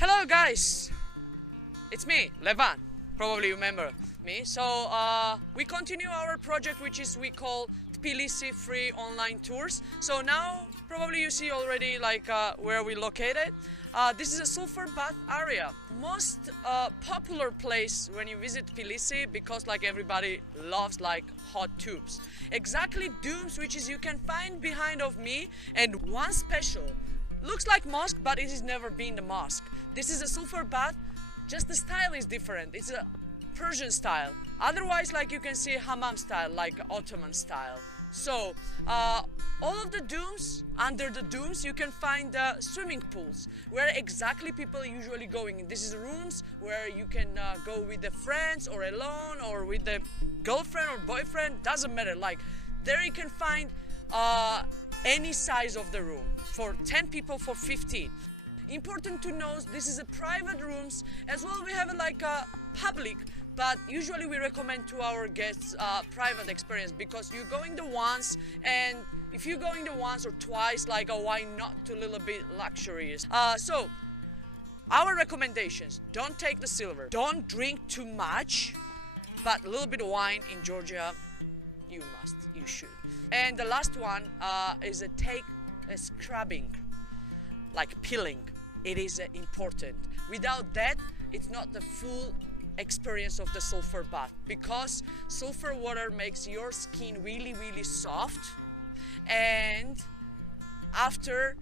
Hello guys, it's me, Levan. Probably you remember me. So we continue our project, which is we call Tbilisi free online tours. So now probably you see already where we located. This is a Sulfur bath area. Most popular place when you visit Tbilisi, because like everybody loves like hot tubes. Exactly domes which is you can find behind of me, and one special. Looks like mosque, but it has never been the mosque. This is a Sulfur bath, just the style is different. It's a Persian style. Otherwise, like you can see hammam style, like Ottoman style. So all of the domes, under the domes, you can find swimming pools where exactly people usually going. This is rooms where you can go with the friends or alone or with the girlfriend or boyfriend. Doesn't matter. Like there you can find any size of the room for 10 people, for 15. Important to know, this is a private rooms as well. We have like a public, but usually we recommend to our guests private experience, because you're going the once, and if you're going the once or twice, like why not to a little bit luxurious. So our recommendations: don't take the silver, don't drink too much, but a little bit of wine in Georgia you should. And the last one is take a scrubbing, like peeling. It is important. Without that, it's not the full experience of the sulfur bath, because sulfur water makes your skin really soft. And after,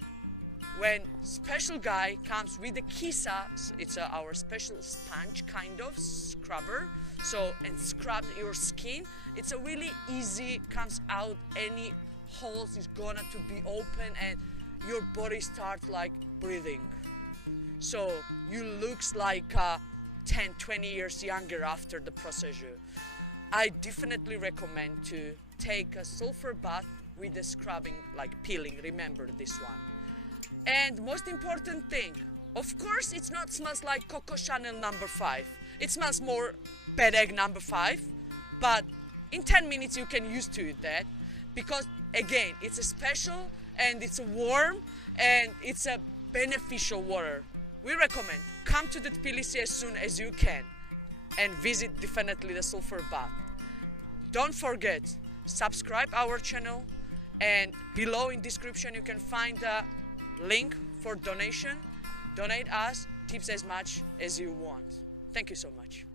when special guy comes with the kisa, it's our special sponge kind of scrubber, so and scrub your skin, it's a really easy, comes out, any holes is gonna to be open, and your body starts like breathing, so you looks like 10-20 years younger after the procedure. I definitely recommend to take a sulfur bath with the scrubbing, like peeling. Remember this one. And most important thing, of course, it's not smells like Coco Chanel number 5. It smells more bed egg number 5, but in 10 minutes you can use to that, because again, it's a special and it's warm and it's a beneficial water. We recommend come to the Tbilisi as soon as you can and visit definitely the sulfur bath. Don't forget, subscribe our channel, and below in description you can find a link for donation. Donate us, tips as much as you want. Thank you so much.